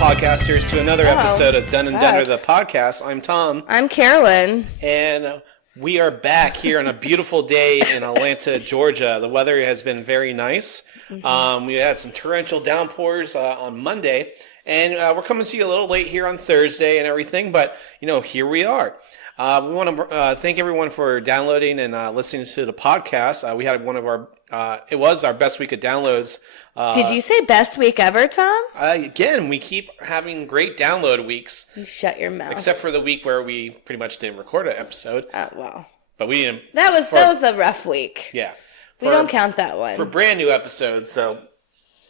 podcasters, to another episode of Dun and Dunner, the podcast. I'm Tom. I'm Carolyn. And we are back here on a beautiful day in Atlanta, Georgia. The weather has been very nice. We had some torrential downpours on Monday. And we're coming to you a little late here on Thursday and everything. But, here we are. We want to thank everyone for downloading and listening to the podcast. We had one of our, it was our best week of downloads. Did you say best week ever, Tom? Again, we keep having great download weeks. You shut your mouth. Except for the week where we pretty much didn't record an episode. Oh, well. But we didn't. That was a rough week. Yeah. We don't count that one. For brand new episodes, so.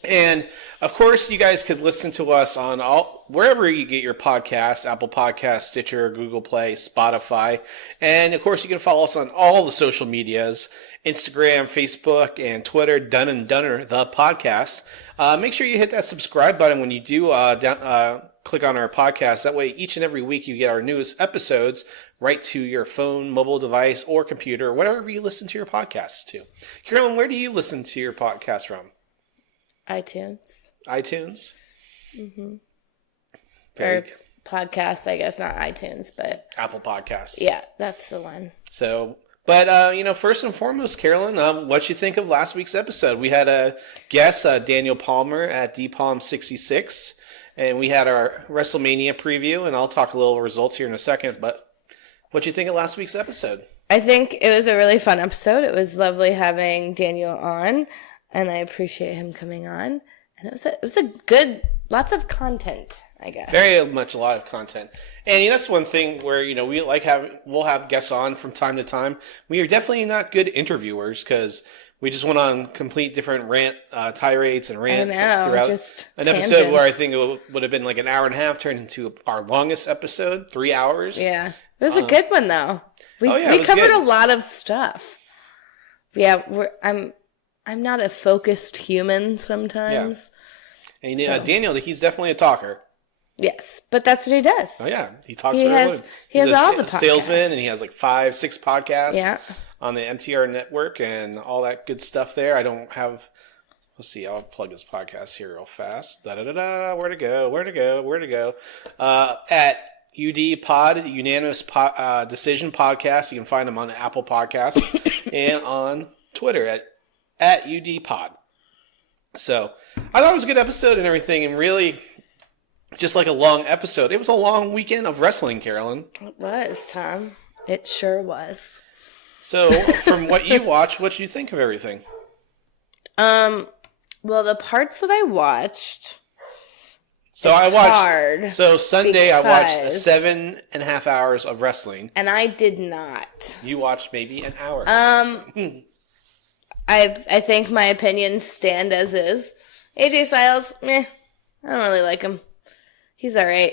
And, of course, you guys could listen to us on wherever you get your podcasts, Apple Podcasts, Stitcher, Google Play, Spotify. And, of course, you can follow us on all the social medias, Instagram, Facebook, and Twitter, Dun and Dunner, the podcast. Make sure you hit that subscribe button when you do click on our podcast. That way, each and every week you get our newest episodes right to your phone, mobile device, or computer, whatever you listen to your podcasts to. Carolyn, where do you listen to your podcast from? iTunes. iTunes? Mm-hmm. Very or podcasts, I guess, not iTunes, but... Apple Podcasts. Yeah, that's the one. So, but, first and foremost, Carolyn, what you think of last week's episode? We had a guest, Daniel Palmer at DPalm66, and we had our WrestleMania preview, and I'll talk a little results here in a second, but what you think of last week's episode? I think it was a really fun episode. It was lovely having Daniel on. And I appreciate him coming on. And it was a good, lots of content, I guess. Very much a lot of content. And that's one thing where, we'll have guests on from time to time. We are definitely not good interviewers because we just went on complete different tirades and rants throughout an episode where I think it would have been like an hour and a half turned into our longest episode, 3 hours. Yeah. It was a good one, though. We covered good. A lot of stuff. Yeah, I'm not a focused human sometimes. Yeah. And Daniel, he's definitely a talker. Yes, but that's what he does. Oh, yeah. He talks for everyone. He's a salesman, and he has like 5-6 podcasts on the MTR network and all that good stuff there. I don't have... Let's see. I'll plug his podcast here real fast. Da-da-da-da. Where to go? At UD Pod, Unanimous Decision Podcast. You can find him on Apple Podcasts and on Twitter at UD Pod. So, I thought it was a good episode and everything, and really, just like a long episode. It was a long weekend of wrestling, Carolyn. It was, Tom. It sure was. So, from what you watched, what did you think of everything? Well, the parts that I watched... So Sunday I watched 7.5 hours of wrestling. And I did not. You watched maybe an hour. I think my opinions stand as is. AJ Styles, I don't really like him. He's alright.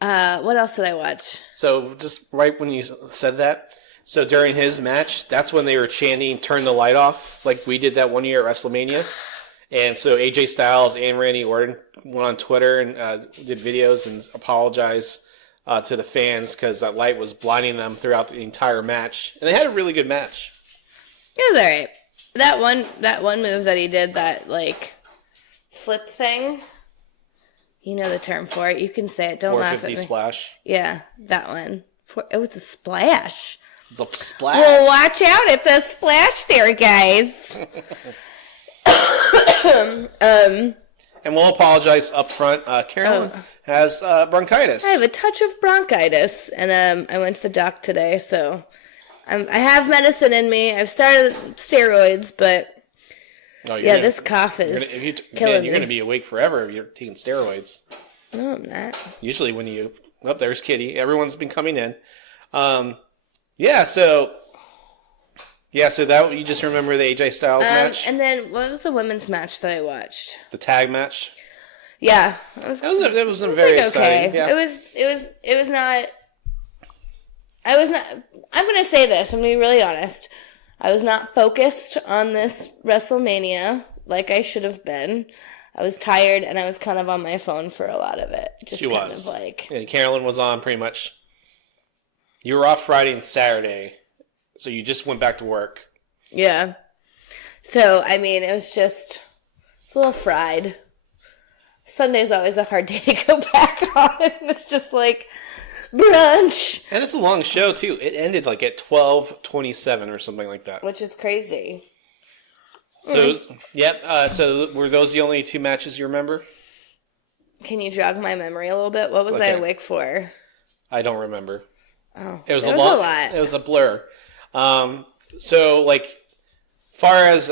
What else did I watch? So, just right when you said that, so during his match, that's when they were chanting, "Turn the light off," like we did that one year at WrestleMania. And so AJ Styles and Randy Orton went on Twitter and did videos and apologized to the fans because that light was blinding them throughout the entire match. And they had a really good match. It was alright. That one move that he did, that like flip thing. You know the term for it. You can say it. Don't laugh at me. 450 splash. Yeah, that one. It was a splash. It's a splash. Well, watch out! It's a splash there, guys. And we'll apologize up front. Carolyn has bronchitis. I have a touch of bronchitis, and I went to the doc today, so I have medicine in me. I've started steroids, but this cough is killing me. You're going to be awake forever if you're taking steroids. No, I'm not. Usually when you... Oh, there's Kitty. Everyone's been coming in. So that you just remember the AJ Styles match? And then what was the women's match that I watched? The tag match? Yeah. It was very exciting. Okay. Yeah. It was not... I'm going to say this, I'm going to be really honest. I was not focused on this WrestleMania like I should have been. I was tired, and I was kind of on my phone for a lot of it. She was. Yeah, Carolyn was on pretty much. You were off Friday and Saturday, so you just went back to work. Yeah. So, I mean, it was just... It's a little fried. Sunday's always a hard day to go back on. It's just like brunch. And it's a long show, too. It ended like at 12:27 or something like that. Which is crazy. So, so were those the only 2 matches you remember? Can you jog my memory a little bit? What was I awake for? I don't remember. Oh, it was a lot. It was a blur. So, like, far as...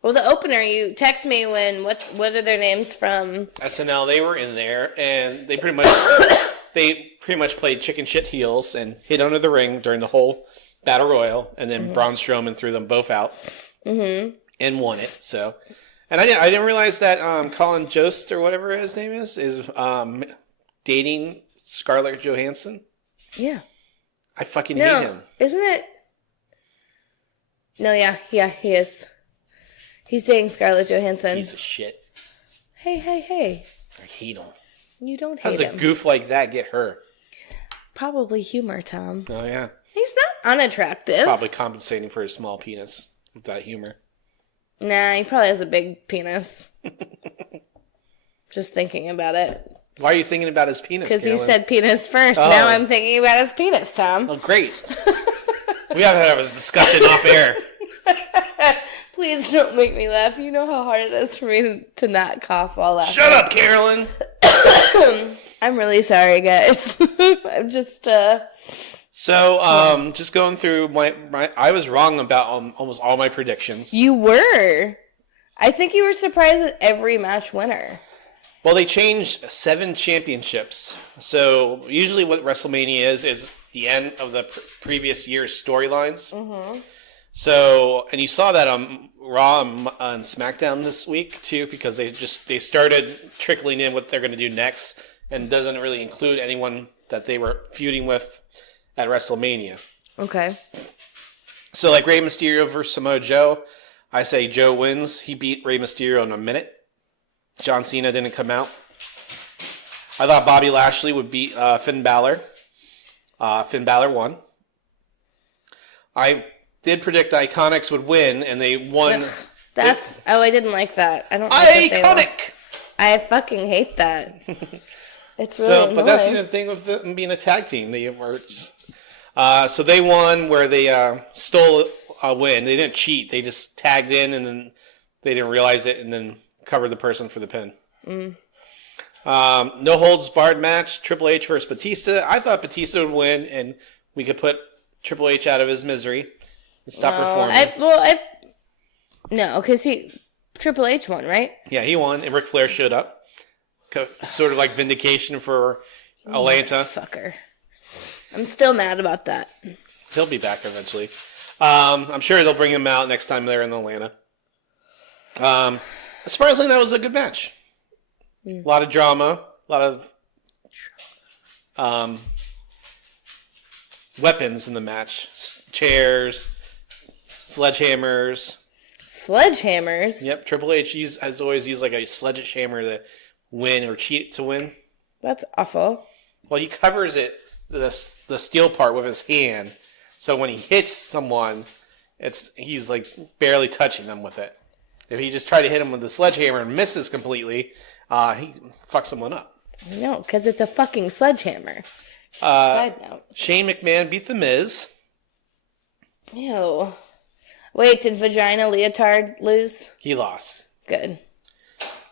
Well, the opener, you text me when, what are their names from? SNL, they were in there, and they pretty much played chicken shit heels and hid under the ring during the whole Battle Royal, and then Braun Strowman threw them both out and won it. So, and I didn't realize that Colin Jost, or whatever his name is dating Scarlett Johansson. Yeah. I fucking hate him. Isn't it? No, yeah, he is. He's dating Scarlett Johansson. Piece of shit. Hey. I hate him. You don't hate him. How does a goof like that get her? Probably humor, Tom. Oh, yeah. He's not unattractive. Probably compensating for his small penis with that humor. Nah, he probably has a big penis. Just thinking about it. Why are you thinking about his penis, Because you said penis first. Oh. Now I'm thinking about his penis, Tom. Oh, great. We haven't had a discussion off air. Please don't make me laugh. You know how hard it is for me to not cough while laughing. Shut up, Carolyn! I'm really sorry, guys. I'm just, So, just going through my I was wrong about almost all my predictions. You were. I think you were surprised at every match winner. Well, they changed 7 championships. So, usually what WrestleMania is the end of the previous year's storylines. Mm-hmm. So, and you saw that on Raw and SmackDown this week, too, because they started trickling in what they're going to do next, and doesn't really include anyone that they were feuding with at WrestleMania. Okay. So, like Rey Mysterio versus Samoa Joe, I say Joe wins. He beat Rey Mysterio in a minute. John Cena didn't come out. I thought Bobby Lashley would beat Finn Balor. Finn Balor won. I did predict the Iconics would win, and they won. I didn't like that. I don't like Iconic! I fucking hate that. It's really annoying. But that's the thing with them being a tag team. They were just, so they won where they stole a win. They didn't cheat. They just tagged in, and then they didn't realize it, and then covered the person for the pin. No holds barred match. Triple H versus Batista. I thought Batista would win, and we could put Triple H out of his misery and stop performing. No, because Triple H won, right? Yeah, he won, and Ric Flair showed up. Sort of like vindication for Atlanta. Fucker. I'm still mad about that. He'll be back eventually. I'm sure they'll bring him out next time they're in Atlanta. Surprisingly, that was a good match. A lot of drama, a lot of weapons in the match. Chairs, sledgehammers. Sledgehammers? Yep, Triple H has always used like a sledgehammer to win or cheat to win. That's awful. Well, he covers the steel part with his hand, so when he hits someone, he's like barely touching them with it. If he just tried to hit him with the sledgehammer and misses completely, he fucks someone up. No, because it's a fucking sledgehammer. Side note. Shane McMahon beat The Miz. Ew. Wait, did Vagina Leotard lose? He lost. Good.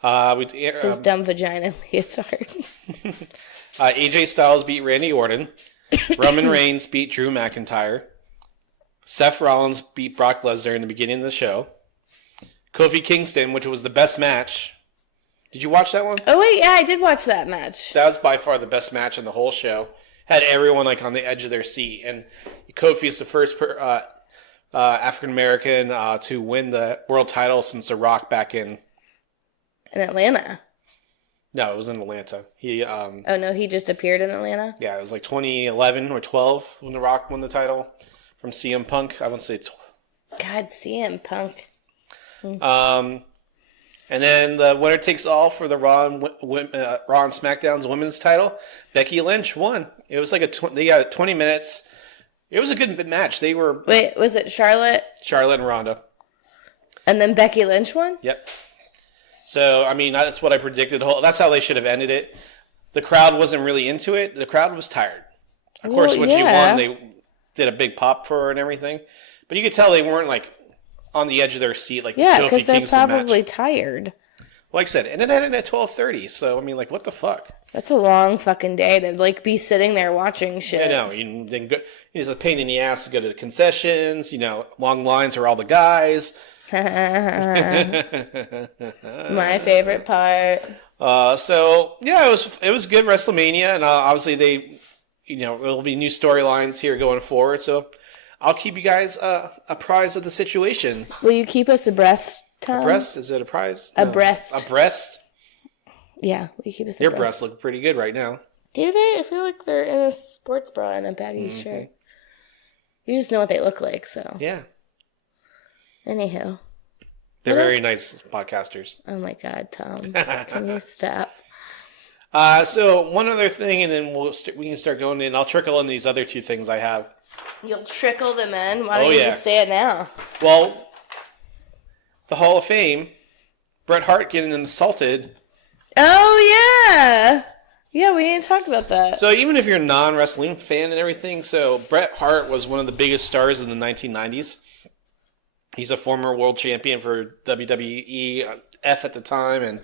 His dumb vagina leotard. AJ Styles beat Randy Orton. Roman Reigns beat Drew McIntyre. Seth Rollins beat Brock Lesnar in the beginning of the show. Kofi Kingston, which was the best match. Did you watch that one? Oh, wait, yeah, I did watch that match. That was by far the best match in the whole show. Had everyone like on the edge of their seat. And Kofi is the first African-American to win the world title since The Rock back in Atlanta. No, it was in Atlanta. He oh no, he just appeared in Atlanta? Yeah, it was like 2011 or 12 when The Rock won the title from CM Punk. I wouldn't say God, CM Punk. And then the winner takes all for the Raw and SmackDown's women's title. Becky Lynch won. It was like they got 20 minutes. It was a good match. They were Wait, was it Charlotte? Charlotte and Ronda. And then Becky Lynch won? Yep. So, I mean, that's what I predicted. That's how they should have ended it. The crowd wasn't really into it. The crowd was tired. Of course, when she won, they did a big pop for her and everything. But you could tell they weren't, like, on the edge of their seat like the Kofi Kingston match. Yeah, because they're probably tired. Like I said, and it ended at 12:30. So, I mean, like, what the fuck? That's a long fucking day to, like, be sitting there watching shit. I know. It's a pain in the ass to go to the concessions. Long lines are all the guys. My favorite part. So yeah, it was good WrestleMania, and obviously they, there'll be new storylines here going forward. So I'll keep you guys apprised of the situation. Will you keep us abreast, Tom? Abreast? Is it a prize? Abreast. Abreast? Yeah, will you keep us abreast? Your breasts look pretty good right now. Do they? I feel like they're in a sports bra and a baggy shirt. You just know what they look like, so. Yeah. Anywho. They're very nice podcasters. Oh my God, Tom. Can you stop? So one other thing, and then we can start going in. I'll trickle in these other two things I have. You'll trickle them in? Why don't you just say it now? Well, the Hall of Fame, Bret Hart getting insulted. Oh, yeah. Yeah, we need to talk about that. So even if you're a non-wrestling fan and everything, so Bret Hart was one of the biggest stars in the 1990s. He's a former world champion for WWE F at the time and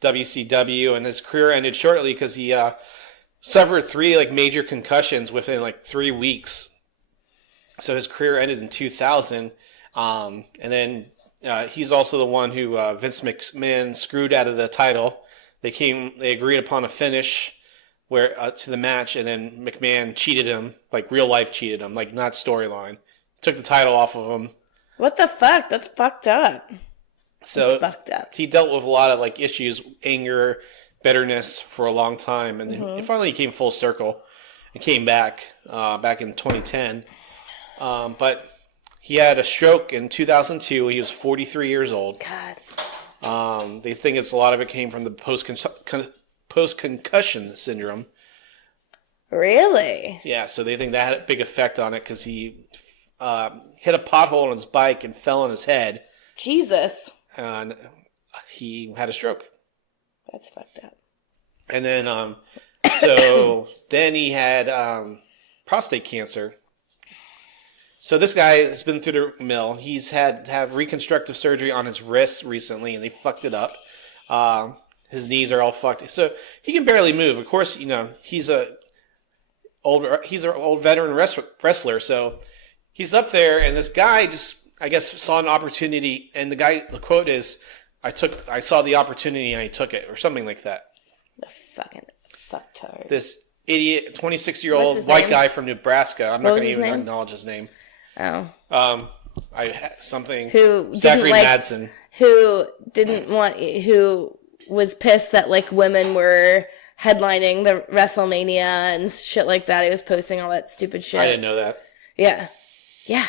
WCW, and his career ended shortly because he suffered 3 major concussions within 3 weeks. So his career ended in 2000, and then he's also the one who Vince McMahon screwed out of the title. They agreed upon a finish to the match, and then McMahon cheated him, real life cheated him, not storyline. Took the title off of him. What the fuck? That's fucked up. So that's fucked up. He dealt with a lot of issues, anger, bitterness for a long time, and then finally he came full circle and came back in 2010. But he had a stroke in 2002. He was 43 years old. God. They think a lot of it came from the post-concussion syndrome. Really? Yeah, so they think that had a big effect on it because he hit a pothole on his bike and fell on his head. Jesus. And he had a stroke. That's fucked up. And then, so then he had prostate cancer. So this guy has been through the mill. He's had to have reconstructive surgery on his wrists recently, and they fucked it up. His knees are all fucked. So he can barely move. Of course, he's an old veteran wrestler. So he's up there, and this guy just, I guess, saw an opportunity. And the quote is, I saw the opportunity and I took it, or something like that. The fucking fucktard. This idiot, 26-year-old white guy from Nebraska. I'm not going to even acknowledge his name. Oh. Zachary Madsen. Who was pissed that women were headlining the WrestleMania and shit like that. He was posting all that stupid shit. I didn't know that. Yeah. Yeah.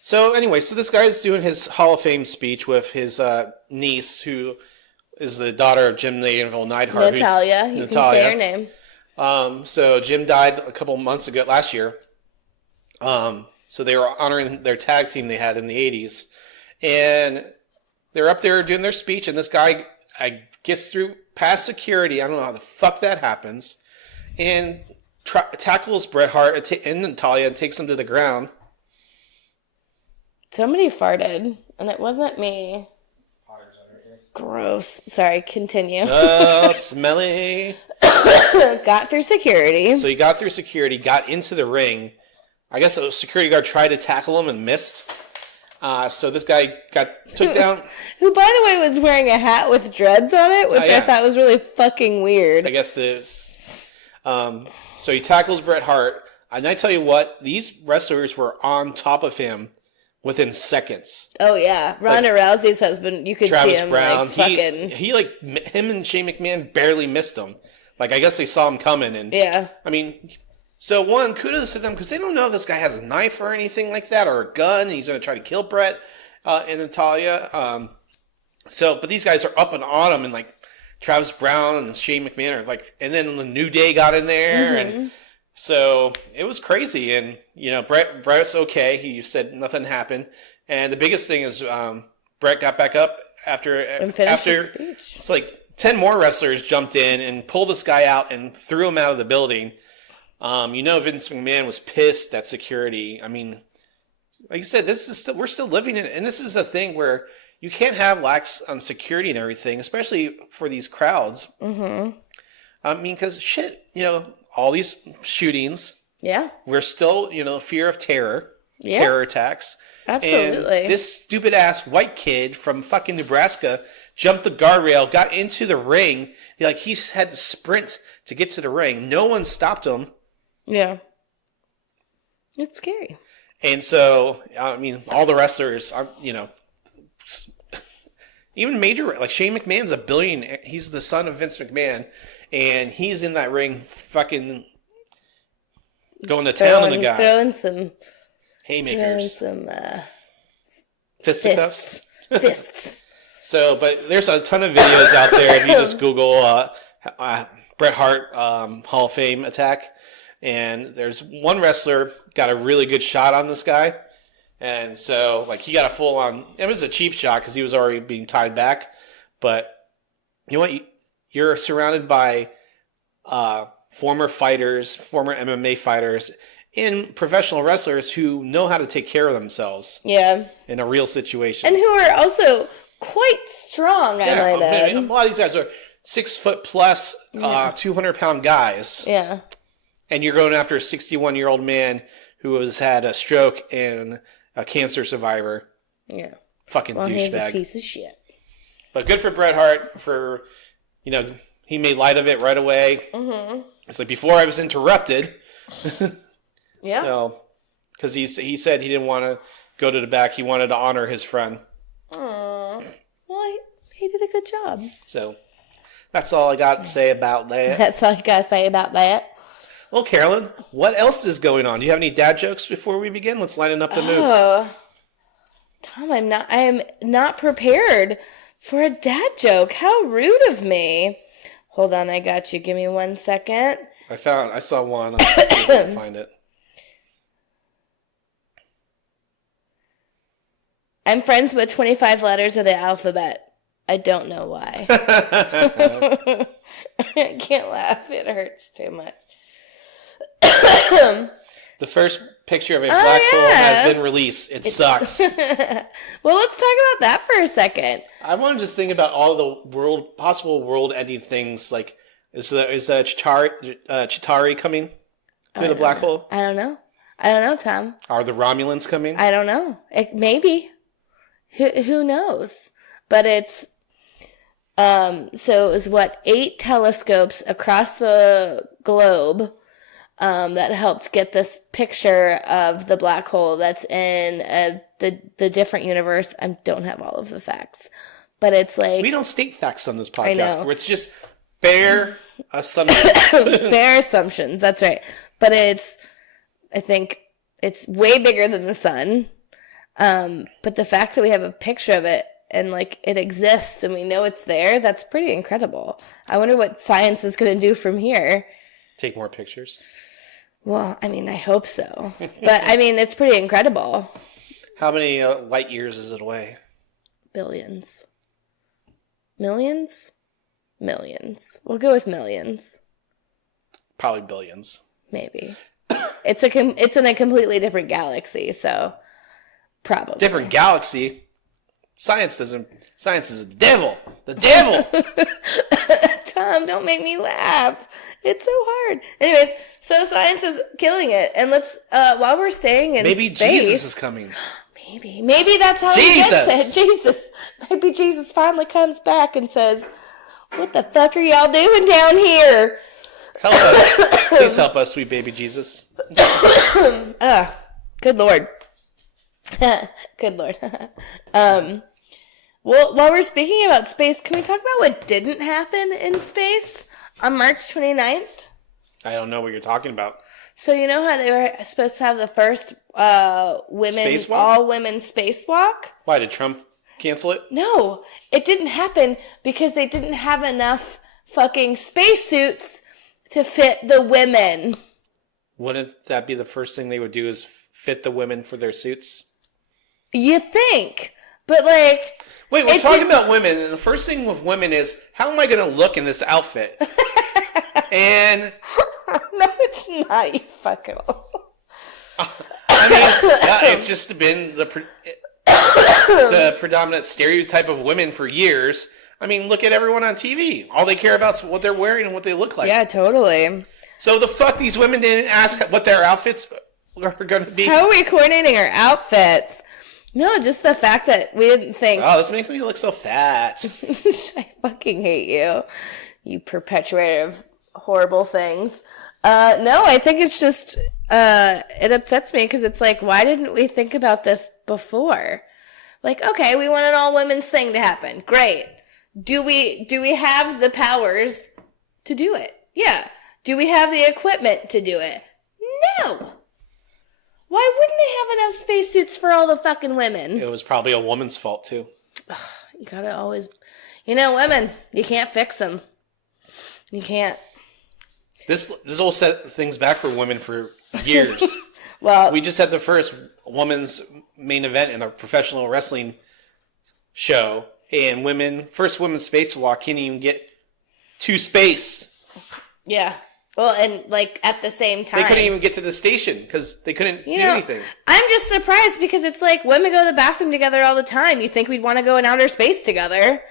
So anyway, this guy's doing his Hall of Fame speech with his niece, who is the daughter of Jim Neidhart. Natalia. You can say her name. So Jim died a couple months ago, last year. So they were honoring their tag team they had in the 80s. And they're up there doing their speech, and this guy gets through past security. I don't know how the fuck that happens. And tackles Bret Hart and Natalia and takes them to the ground. Somebody farted, and it wasn't me. Gross. Sorry, continue. Oh, smelly. Got through security. So he got through security, got into the ring. I guess a security guard tried to tackle him and missed. So this guy took down... Who, by the way, was wearing a hat with dreads on it, which I thought was really fucking weird. I guess this... So he tackles Bret Hart. And I tell you what, these wrestlers were on top of him within seconds. Oh, yeah. Ronda Rousey's husband, you could Travis see him Brown, fucking... Him and Shane McMahon barely missed him. I guess they saw him coming. And yeah. I mean... So, one, kudos to them, because they don't know if this guy has a knife or anything like that, or a gun, and he's going to try to kill Bret and Natalia. But these guys are up and on him, and, Travis Brown and Shane McMahon are, and then the New Day got in there, and so it was crazy, and, Bret's okay. He said nothing happened, and the biggest thing is Brett got back up after it's like 10 more wrestlers jumped in and pulled this guy out and threw him out of the building. Vince McMahon was pissed at security. I mean, like you said, we're still living in it, and this is a thing where you can't have lax on security and everything, especially for these crowds. Mm-hmm. I mean, because all these shootings. Yeah. We're still, fear of terror. Yeah. Terror attacks. Absolutely. And this stupid ass white kid from fucking Nebraska jumped the guardrail, got into the ring. He had to sprint to get to the ring. No one stopped him. Yeah. It's scary. And so, I mean, all the wrestlers are, even major, like Shane McMahon's a billionaire. He's the son of Vince McMahon, and he's in that ring fucking going to town on the guy. Throwing some haymakers. Throwing some fisticuffs. Fists. So, but there's a ton of videos out there. If you just Google Bret Hart Hall of Fame attack, and there's one wrestler got a really good shot on this guy, and so he got a full on. It was a cheap shot because he was already being tied back, but you know what? You're surrounded by former fighters, former MMA fighters, and professional wrestlers who know how to take care of themselves. Yeah. In a real situation, and who are also quite strong. I might add. A lot of these guys are 6 foot plus, 200-pound guys. Yeah. And you're going after a 61-year-old man who has had a stroke and a cancer survivor. Yeah. Fucking douchebag. He's a piece of shit. But good for Bret Hart for, he made light of it right away. Mm-hmm. It's like, before I was interrupted. Yeah. So, because he said he didn't want to go to the back. He wanted to honor his friend. Aww. Well, he did a good job. So, that's all I got to say about that. That's all you got to say about that. Well, Carolyn, what else is going on? Do you have any dad jokes before we begin? Let's line up the mood. Oh, Tom, I am not prepared for a dad joke. How rude of me. Hold on, I got you. Give me 1 second. I saw one. I'll see if I can find it. I'm friends with 25 letters of the alphabet. I don't know why. I can't laugh. It hurts too much. The first picture of a black hole has been released. It sucks. Well, let's talk about that for a second. I want to just think about all the possible world-ending things. Like, is Chitauri coming through the black hole? I don't know, Tom. Are the Romulans coming? I don't know. Maybe. Who knows? But it's so it was 8 telescopes across the globe that helped get this picture of the black hole that's in the different universe. I don't have all of the facts, but it's like, we don't state facts on this podcast. Where it's just bare assumptions. Bare assumptions. That's right. But I think it's way bigger than the sun. But the fact that we have a picture of it and it exists and we know it's there, that's pretty incredible. I wonder what science is going to do from here. Take more pictures. Well, I mean, I hope so. But I mean, it's pretty incredible. How many light years is it away? Billions. Millions? Millions. We'll go with millions. Probably billions. Maybe. It's in a completely different galaxy, so probably. Different galaxy? Science is the devil. The devil! Tom, don't make me laugh. It's so hard. Anyways, so science is killing it. And let's, while we're staying in maybe space... Jesus is coming. Maybe that's how he gets it. Jesus. Maybe Jesus finally comes back and says, what the fuck are y'all doing down here? Help us. Please help us, sweet baby Jesus. Good Lord. Good Lord. Well, while we're speaking about space, can we talk about what didn't happen in space on March 29th? I don't know what you're talking about. So you know how they were supposed to have the first all-women spacewalk? Why, did Trump cancel it? No, it didn't happen because they didn't have enough fucking spacesuits to fit the women. Wouldn't that be the first thing they would do is fit the women for their suits? You think, But like, wait, we're talking about women, and the first thing with women is, how am I going to look in this outfit? And no, it's not. You fucking. I mean, it's just been the predominant stereotype of women for years. I mean, look at everyone on TV. All they care about is what they're wearing and what they look like. Yeah, totally. So the fuck these women didn't ask what their outfits are going to be. How are we coordinating our outfits? No, just the fact that we didn't think. Oh, this makes me look so fat. I fucking hate you. You perpetuator of horrible things. No, I think it's just, it upsets me because it's like, why didn't we think about this before? Like, okay, we want an all women's thing to happen. Great. Do we have the powers to do it? Yeah. Do we have the equipment to do it? No. Why wouldn't they have enough spacesuits for all the fucking women? It was probably a woman's fault too. You gotta always, women, you can't fix them. You can't. This will set things back for women for years. Well, we just had the first women's main event in a professional wrestling show, and first women's spacewalk can't even get to space. Yeah. Well, and like at the same time, they couldn't even get to the station because they couldn't do anything. I'm just surprised because it's like women go to the bathroom together all the time. You think we'd want to go in outer space together?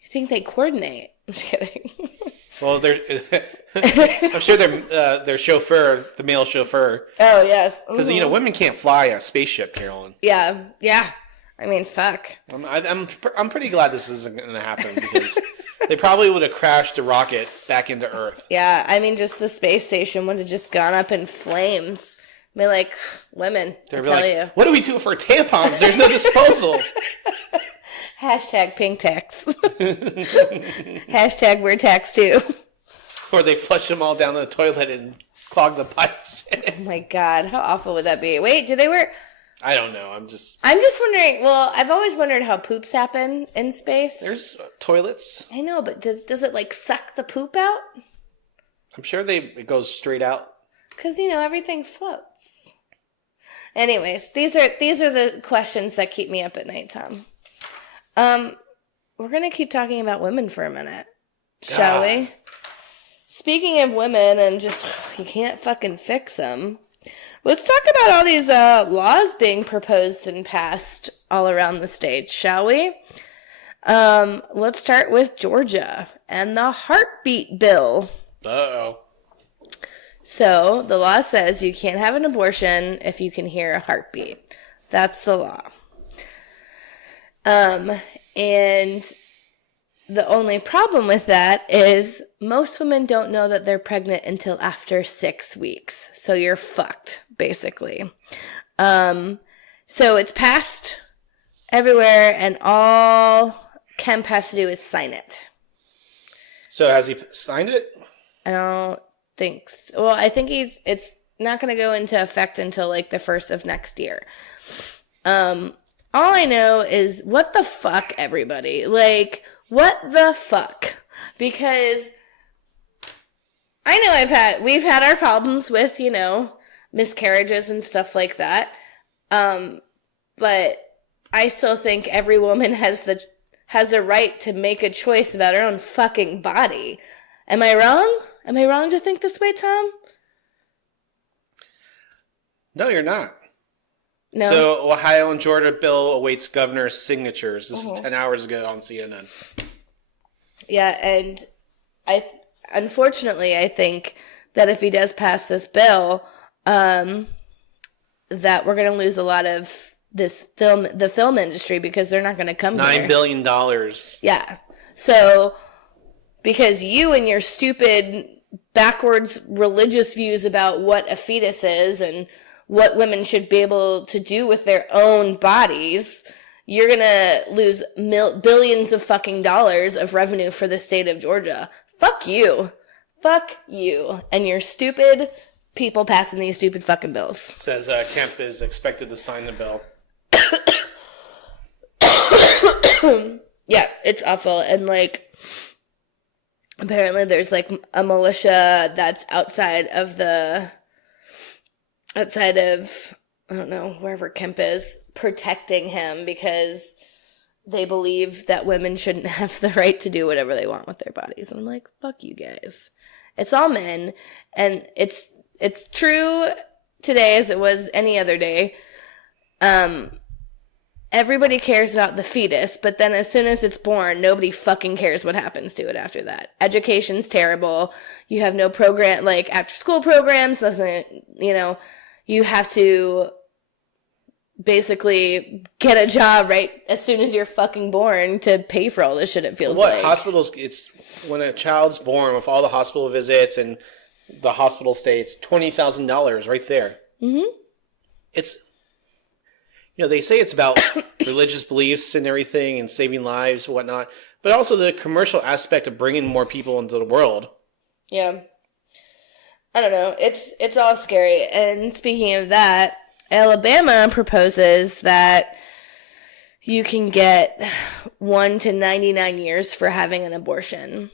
You think they coordinate? I'm just kidding. Well, I'm sure their chauffeur, the male chauffeur. Oh yes, because women can't fly a spaceship, Carolyn. Yeah. I mean, fuck. I'm pretty glad this isn't going to happen because they probably would have crashed the rocket back into Earth. Yeah, I mean, just the space station would have just gone up in flames. I mean, like, women, I tell you. What do we do for tampons? There's no disposal. Hashtag pink tax. Hashtag wear tax too. Or they flush them all down the toilet and clog the pipes. Oh my god, how awful would that be? Wait, do they wear... I don't know. I'm just wondering. Well, I've always wondered how poops happen in space. There's toilets. I know, but does it like suck the poop out? I'm sure it goes straight out. Because everything floats. Anyways, these are the questions that keep me up at night, Tom. We're gonna keep talking about women for a minute, shall we? Speaking of women, and just you can't fucking fix them. Let's talk about all these laws being proposed and passed all around the state, shall we? Let's start with Georgia and the heartbeat bill. Uh-oh. So the law says you can't have an abortion if you can hear a heartbeat. That's the law. And the only problem with that is most women don't know that they're pregnant until after 6 weeks. So you're fucked, basically. So it's passed everywhere, and all Kemp has to do is sign it. So has he signed it? I don't think so. Well, I think it's not going to go into effect until like the 1st of next year. All I know is what the fuck, everybody. Like, what the fuck? Because I know we've had our problems with, miscarriages and stuff like that. But I still think every woman has the right to make a choice about her own fucking body. Am I wrong? Am I wrong to think this way, Tom? No, you're not. No. So, Ohio and Georgia bill awaits governor's signatures. This is 10 hours ago on CNN. Yeah, and unfortunately, I think that if he does pass this bill, that we're going to lose a lot of the film industry because they're not going to come here. $9 billion. Yeah. So, because you and your stupid backwards religious views about what a fetus is and what women should be able to do with their own bodies, you're going to lose billions of fucking dollars of revenue for the state of Georgia. Fuck you. Fuck you. And your stupid people passing these stupid fucking bills. Says Kemp is expected to sign the bill. Yeah, it's awful. And apparently there's a militia that's outside of I don't know, wherever Kemp is, protecting him because they believe that women shouldn't have the right to do whatever they want with their bodies. And I'm like, fuck you guys. It's all men. And it's true today as it was any other day. Everybody cares about the fetus, but then as soon as it's born, nobody fucking cares what happens to it after that. Education's terrible. You have no program, like after school programs, nothing, you have to basically get a job right as soon as you're fucking born to pay for all this shit, it feels like. Hospitals, it's when a child's born with all the hospital visits and the hospital stays, $20,000 right there. Mm-hmm. It's, they say it's about religious beliefs and everything and saving lives and whatnot, but also the commercial aspect of bringing more people into the world. Yeah. I don't know. It's all scary. And speaking of that, Alabama proposes that you can get 1 to 99 years for having an abortion.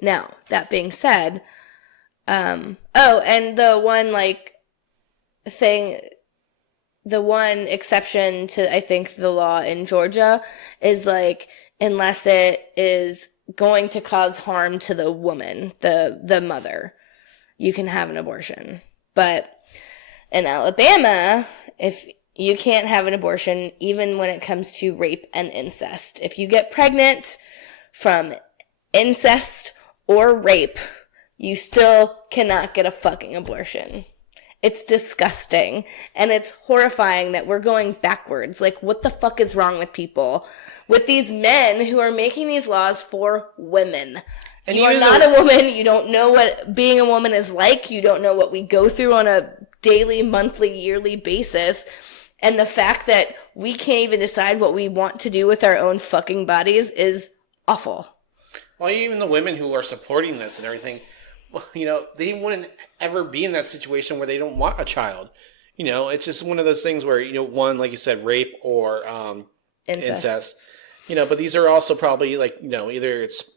Now, that being said, and the one exception to, I think, the law in Georgia is unless it is going to cause harm to the woman, the mother, you can have an abortion. But in Alabama, if you can't have an abortion, even when it comes to rape and incest. If you get pregnant from incest or rape, you still cannot get a fucking abortion. It's disgusting, and it's horrifying that we're going backwards. Like, what the fuck is wrong with people? With these men who are making these laws for women. And you are not a woman. You don't know what being a woman is like. You don't know what we go through on a daily, monthly, yearly basis. And the fact that we can't even decide what we want to do with our own fucking bodies is awful. Well, even the women who are supporting this and everything, they wouldn't ever be in that situation where they don't want a child. It's just one of those things where, one, like you said, rape or incest. But these are also probably either it's,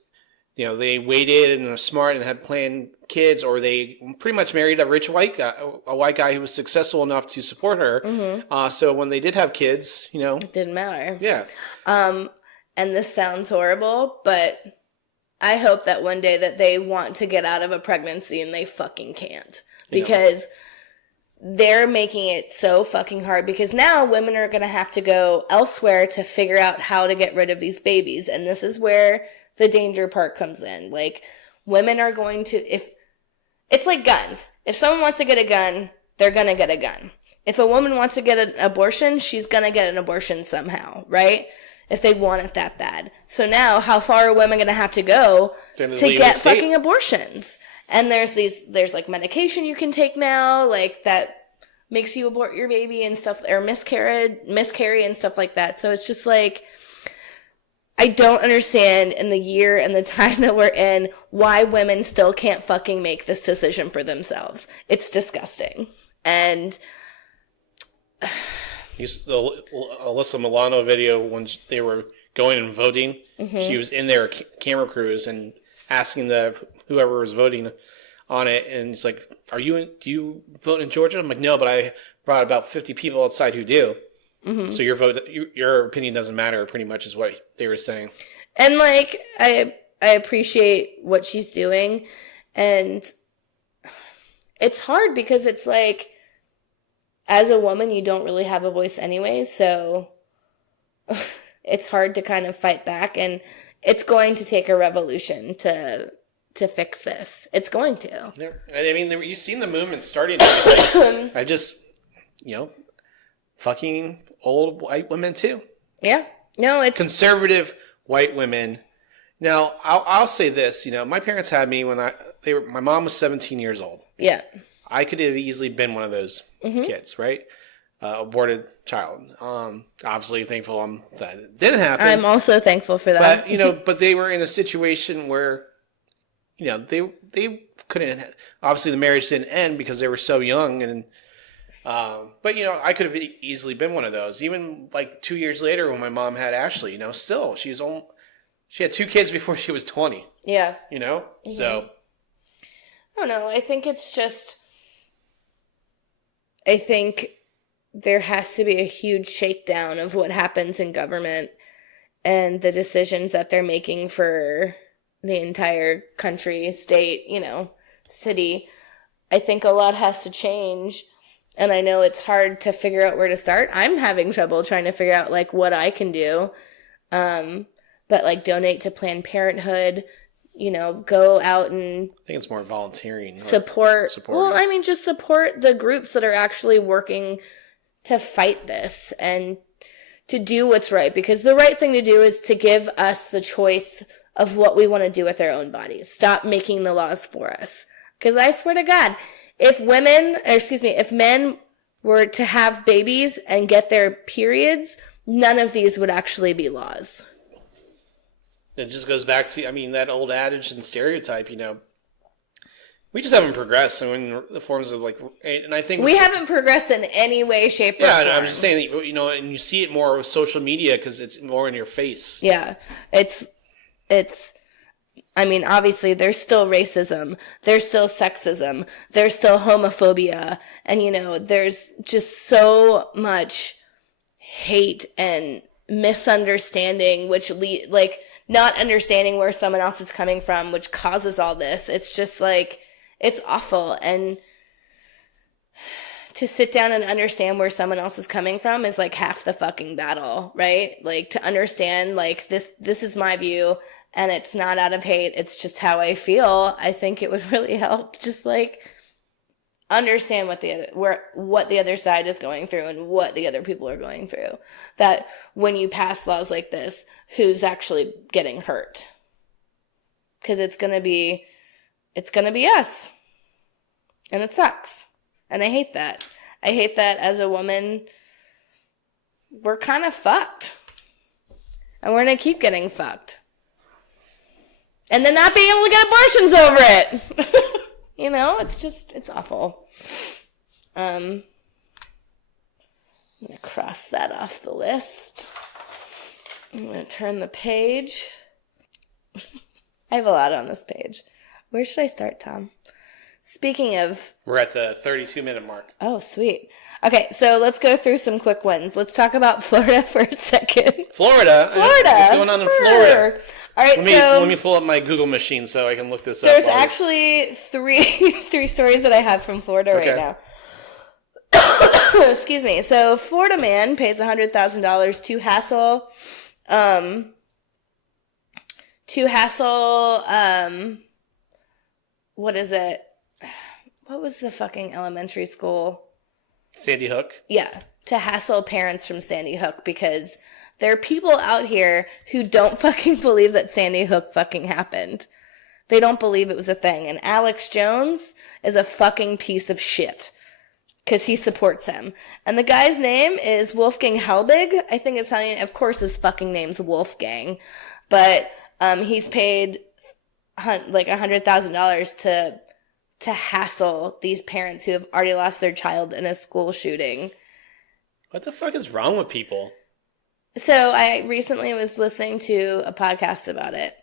they waited and are smart and had planned kids, or they pretty much married a rich white guy who was successful enough to support her. Mm-hmm. So when they did have kids, it didn't matter. Yeah. And this sounds horrible, but I hope that one day that they want to get out of a pregnancy and they fucking can't. Because they're making it so fucking hard. Because now women are going to have to go elsewhere to figure out how to get rid of these babies. And this is where the danger part comes in. Like, women are going to, it's like guns. If someone wants to get a gun, they're going to get a gun. If a woman wants to get an abortion, she's going to get an abortion somehow, right? If they want it that bad. So now, how far are women going to have to go to get fucking abortions? And there's medication you can take now, that makes you abort your baby and stuff, or miscarry and stuff like that. So it's just I don't understand in the year and the time that we're in why women still can't fucking make this decision for themselves. It's disgusting. And the Alyssa Milano video when they were going and voting. Mm-hmm. She was in their camera crews and asking whoever was voting on it, and it's like, do you vote in Georgia? I'm like, no, but I brought about 50 people outside who do. Mm-hmm. So your opinion doesn't matter, pretty much is what they were saying. And I appreciate what she's doing, and it's hard because it's as a woman, you don't really have a voice anyway, so it's hard to kind of fight back, and it's going to take a revolution to fix this. It's going to. I mean, you've seen the movement starting. I just, fucking old white women too. Yeah. No, it's conservative white women. Now, I'll say this. My parents had me when my mom was 17 years old. Yeah. I could have easily been one of those kids, right? Aborted child. Obviously thankful that it didn't happen. I'm also thankful for that. But, but they were in a situation where, they couldn't, obviously the marriage didn't end because they were so young. And, but I could have easily been one of those. Even 2 years later when my mom had Ashley, still, she had 2 kids before she was 20. Yeah. Mm-hmm. So. I don't know. I think it's just, I think there has to be a huge shakedown of what happens in government and the decisions that they're making for the entire country, state, city. I think a lot has to change, and I know it's hard to figure out where to start. I'm having trouble trying to figure out, like, what I can do. But, like, donate to Planned Parenthood, go out and... I think it's more volunteering. Support. Well, I mean, just support the groups that are actually working to fight this and to do what's right. Because the right thing to do is to give us the choice of what we want to do with our own bodies. Stop making the laws for us. Because I swear to God, if men were to have babies and get their periods, none of these would actually be laws. It just goes back to, that old adage and stereotype, we just haven't progressed in the forms of, like, and I think... We haven't progressed in any way, shape, or form. Yeah, I'm just saying that, and you see it more with social media because it's more in your face. Yeah, it's... obviously, there's still racism, there's still sexism, there's still homophobia, and, there's just so much hate and misunderstanding, which, not understanding where someone else is coming from, which causes all this. It's just, like, it's awful, and to sit down and understand where someone else is coming from is, like, half the fucking battle, right? Like, to understand, like, this is my view, and it's not out of hate, it's just how I feel. I think it would really help just, like, understand what the other side is going through and what the other people are going through. That when you pass laws like this, who's actually getting hurt? Because it's gonna be us, and it sucks, and I hate that. I hate that as a woman. We're kind of fucked, and we're gonna keep getting fucked. And then not being able to get abortions over it. It's awful. I'm going to cross that off the list. I'm going to turn the page. I have a lot on this page. Where should I start, Tom? Speaking of... We're at the 32-minute mark. Oh, sweet. Okay, so let's go through some quick ones. Let's talk about Florida for a second. Florida? What's going on in Florida? All right, let me pull up my Google machine so I can look this up. There's actually three stories that I have from Florida right now. Excuse me. So, Florida man pays $100,000 to hassle, what is it? What was the fucking elementary school? Sandy Hook? Yeah, to hassle parents from Sandy Hook because there are people out here who don't fucking believe that Sandy Hook fucking happened. They don't believe it was a thing. And Alex Jones is a fucking piece of shit because he supports him. And the guy's name is Wolfgang Helbig. I think it's how you... Of course his fucking name's Wolfgang. But he's paid like $100,000 to hassle these parents who have already lost their child in a school shooting. What the fuck is wrong with people? So I recently was listening to a podcast about it,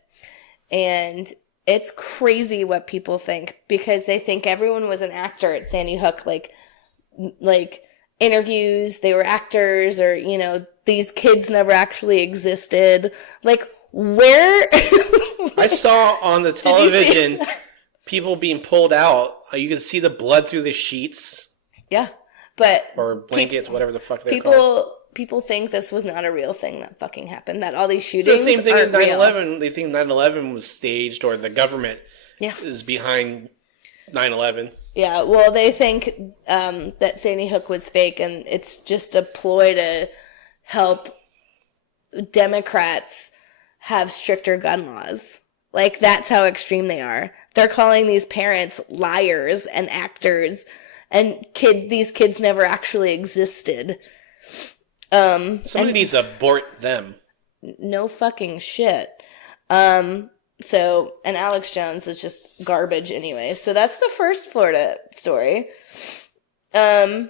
and it's crazy what people think because they think everyone was an actor at Sandy Hook, like interviews, they were actors, or, these kids never actually existed. Like, where? I saw on the television people being pulled out. You could see the blood through the sheets. Yeah, but... Or blankets, whatever the fuck they're called. People think this was not a real thing that fucking happened, that all these shootings It's the same thing with 9/11. They think 9/11 was staged or the government is behind 9/11. Yeah, well, they think that Sandy Hook was fake, and it's just a ploy to help Democrats have stricter gun laws. Like, that's how extreme they are. They're calling these parents liars and actors, and these kids never actually existed. Somebody needs to abort them. No fucking shit. And Alex Jones is just garbage anyway. So that's the first Florida story. I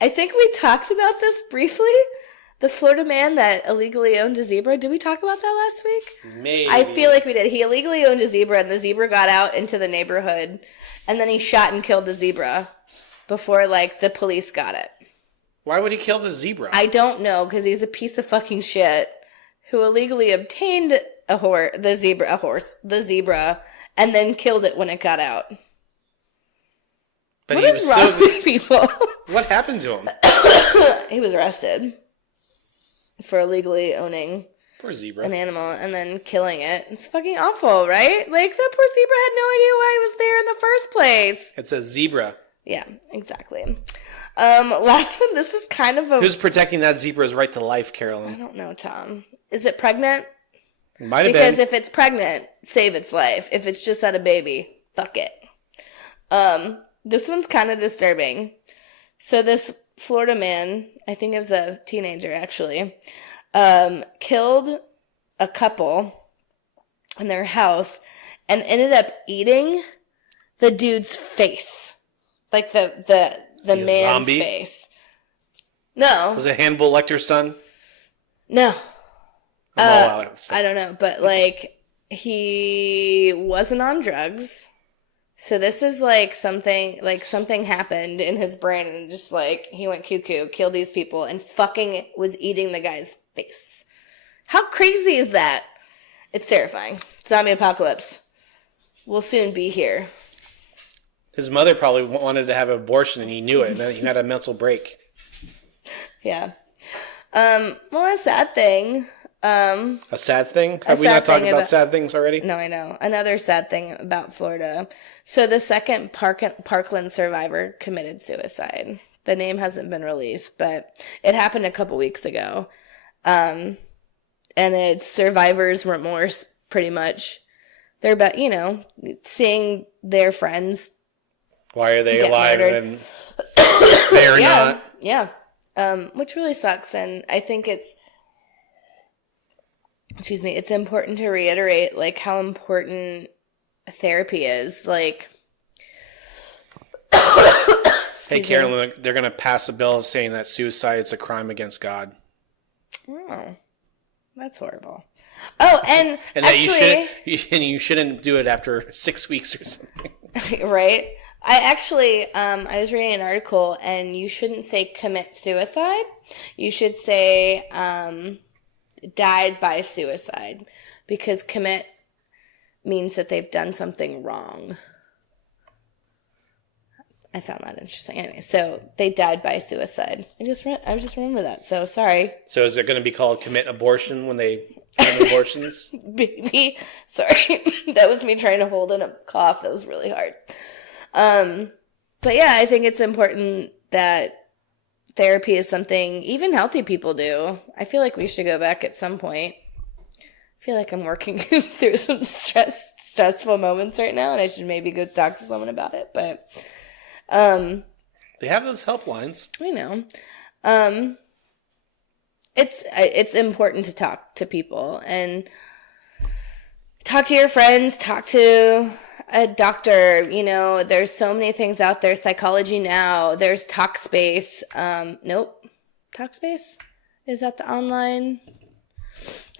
think we talked about this briefly. The Florida man that illegally owned a zebra. Did we talk about that last week? Maybe. I feel like we did. He illegally owned a zebra, and the zebra got out into the neighborhood, and then he shot and killed the zebra before, the police got it. Why would he kill the zebra? I don't know, because he's a piece of fucking shit who illegally obtained the zebra, and then killed it when it got out. But what he is was wrong with people? What happened to him? He was arrested for illegally owning Poor zebra. an animal and then killing it. It's fucking awful, right? Like, the poor zebra had no idea why he was there in the first place. It's a zebra. Yeah, exactly. Last one, this is kind of a... Who's protecting that zebra's right to life, I Carolyn? don't know, Tom. Is it pregnant? It might have Because been. if it's pregnant, save its life. If it's just had a baby, fuck it. This one's kind of disturbing. So this Florida man, I think it was a teenager actually, killed a couple in their house and ended up eating the dude's face. Like the man's zombie? face. No. Was it Hannibal Lecter's son? No. I'm all out. I don't know, but like he wasn't on drugs. So this is like something happened in his brain and just like he went cuckoo, killed these people, and fucking was eating the guy's face. How crazy is that? It's terrifying. Zombie apocalypse will soon be here. His mother probably wanted to have an abortion and he knew it. And then he had a mental break. Yeah. Well, a sad thing. A sad thing? Have we not talked about sad things already? No, I know. Another sad thing about Florida. So the second Parkland survivor committed suicide. The name hasn't been released, but it happened a couple weeks ago. And it's survivor's remorse, pretty much. They're about, seeing their friends. Why are they get alive murdered. and they're not? Yeah. Which really sucks. And I think it's important to reiterate, like, how important therapy is. Like, hey, Carolyn, they're going to pass a bill saying that suicide is a crime against God. Oh, that's horrible. Oh, and that you shouldn't do it after 6 weeks or something. Right? I was reading an article, and you shouldn't say commit suicide. You should say died by suicide, because commit means that they've done something wrong. I found that interesting. Anyway, so they died by suicide. I just remember that. So sorry. So is it going to be called commit abortion when they do abortions? Baby, sorry. That was me trying to hold in a cough. That was really hard. But yeah, I think it's important that therapy is something even healthy people do. I feel like we should go back at some point. I feel like I'm working through some stressful moments right now, and I should maybe go talk to someone about it. But they have those helplines. I know. It's important to talk to people and talk to your friends, talk to a doctor. There's so many things out there. Psychology Now. There's Talkspace. Nope. Talkspace? Is that the online?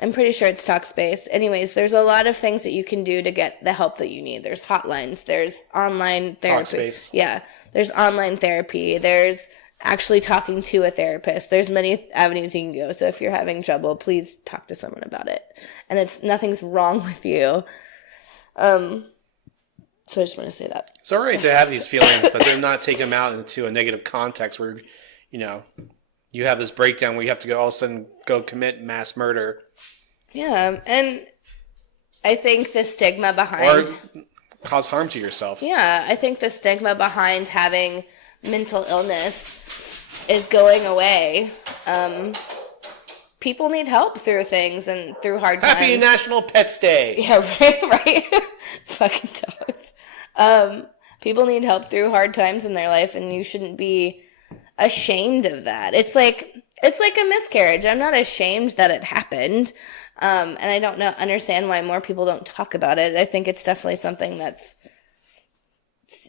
I'm pretty sure it's Talkspace. Anyways, there's a lot of things that you can do to get the help that you need. There's hotlines. There's online therapy. Talkspace. Yeah. There's online therapy. There's actually talking to a therapist. There's many avenues you can go. So if you're having trouble, please talk to someone about it. And nothing's wrong with you. So I just want to say that. It's all right to have these feelings, but then not take them out into a negative context where, you have this breakdown where you have to go all of a sudden go commit mass murder. Yeah, and I think the stigma behind... Or cause harm to yourself. Yeah, I think the stigma behind having mental illness is going away. People need help through things and through hard times. Happy National Pets Day! Yeah, right? Fucking dogs. People need help through hard times in their life, and you shouldn't be ashamed of that. It's like a miscarriage. I'm not ashamed that it happened. And I don't understand why more people don't talk about it. I think it's definitely something that's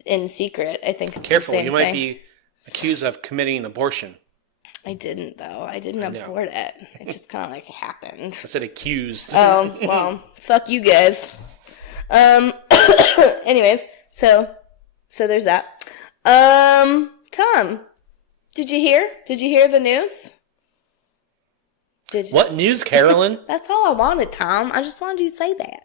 in secret. I think it's Careful, the same you might thing. be accused of committing an abortion. I didn't, though. I didn't abort it. It just kind of like happened. I said accused. Oh, well, fuck you guys. Anyways, so there's that. Tom, Did you hear? Did you hear the news? What news, Carolyn? That's all I wanted, Tom. I just wanted you to say that.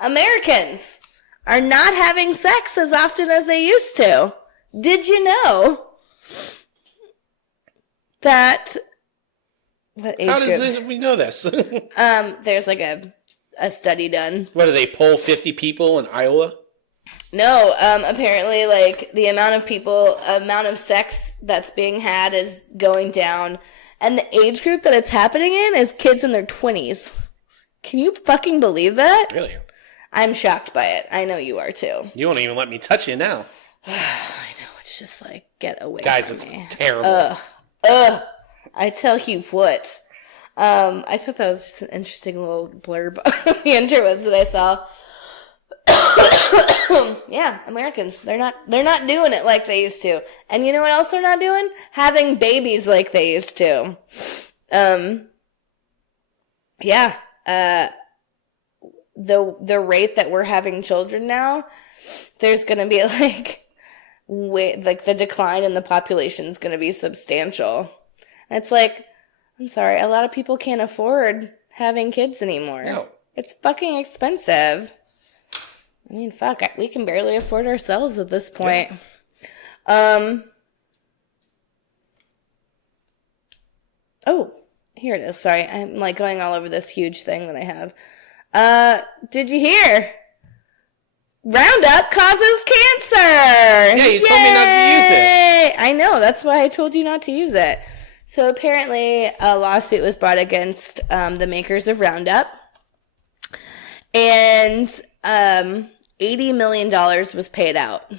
Americans are not having sex as often as they used to. Did you know that? What age How does group? we know this? There's like a study done. What, do they poll 50 people in Iowa? No, apparently, like, the amount of sex that's being had is going down. And the age group that it's happening in is kids in their 20s. Can you fucking believe that? Really? I'm shocked by it. I know you are, too. You won't even let me touch you now. I know, it's just like, get away Guys, from it's me. terrible. I tell you what. I thought that was just an interesting little blurb on the interwebs that I saw. Yeah, Americans, they're not doing it like they used to. And you know what else they're not doing? Having babies like they used to. Yeah. The rate that we're having children now, there's going to be like the decline in the population is going to be substantial. And it's like, I'm sorry, a lot of people can't afford having kids anymore. No. It's fucking expensive. I mean, fuck, we can barely afford ourselves at this point. Yeah. Oh, here it is. Sorry, I'm like going all over this huge thing that I have. Did you hear? Roundup causes cancer! Yeah, you told me not to use it. I know, that's why I told you not to use it. So apparently a lawsuit was brought against the makers of Roundup. And $80 million was paid out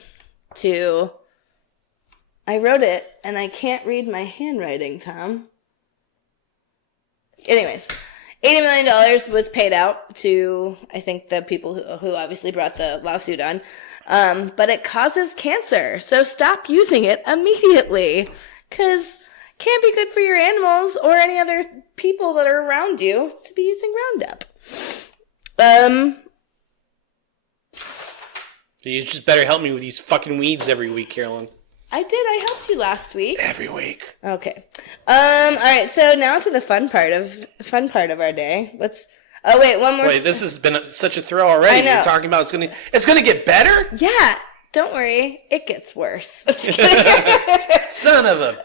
to... I wrote it, and I can't read my handwriting, Tom. Anyways, $80 million was paid out to, I think, the people who obviously brought the lawsuit on. But it causes cancer, so stop using it immediately. Because it can't be good for your animals or any other people that are around you to be using Roundup. You just better help me with these fucking weeds every week, Carolyn. I did. I helped you last week. Every week. Okay. All right. So now to the fun part of our day. Oh wait, one more. Wait, this has been such a thrill already. I know. You're talking about it's gonna get better. Yeah. Don't worry. It gets worse. I'm just kidding. Son of a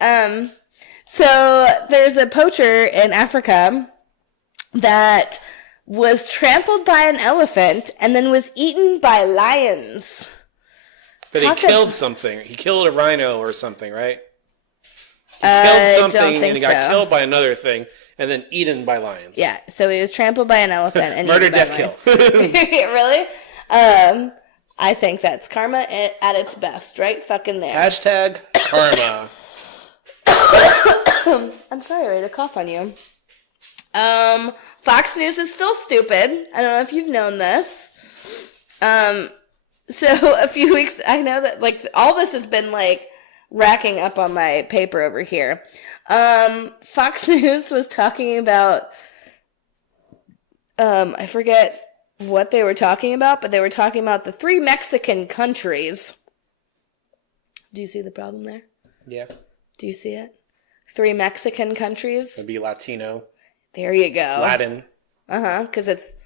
bitch. So there's a poacher in Africa that was trampled by an elephant and then was eaten by lions. But he killed something. He killed a rhino or something, right? He killed something and he got killed by another thing and then eaten by lions. Yeah, so he was trampled by an elephant and murder, eaten by death, lions. kill. Really? I think that's karma at its best, right fucking there. Hashtag karma. I'm sorry, I ready to cough on you. Fox News is still stupid. I don't know if you've known this. So a few weeks, I know that like all this has been like racking up on my paper over here. Fox News was talking about, I forget what they were talking about, but they were talking about the 3 Mexican countries. Do you see the problem there? Yeah. Do you see it? 3 Mexican countries. It'd be Latino. There you go. Latin. Because it's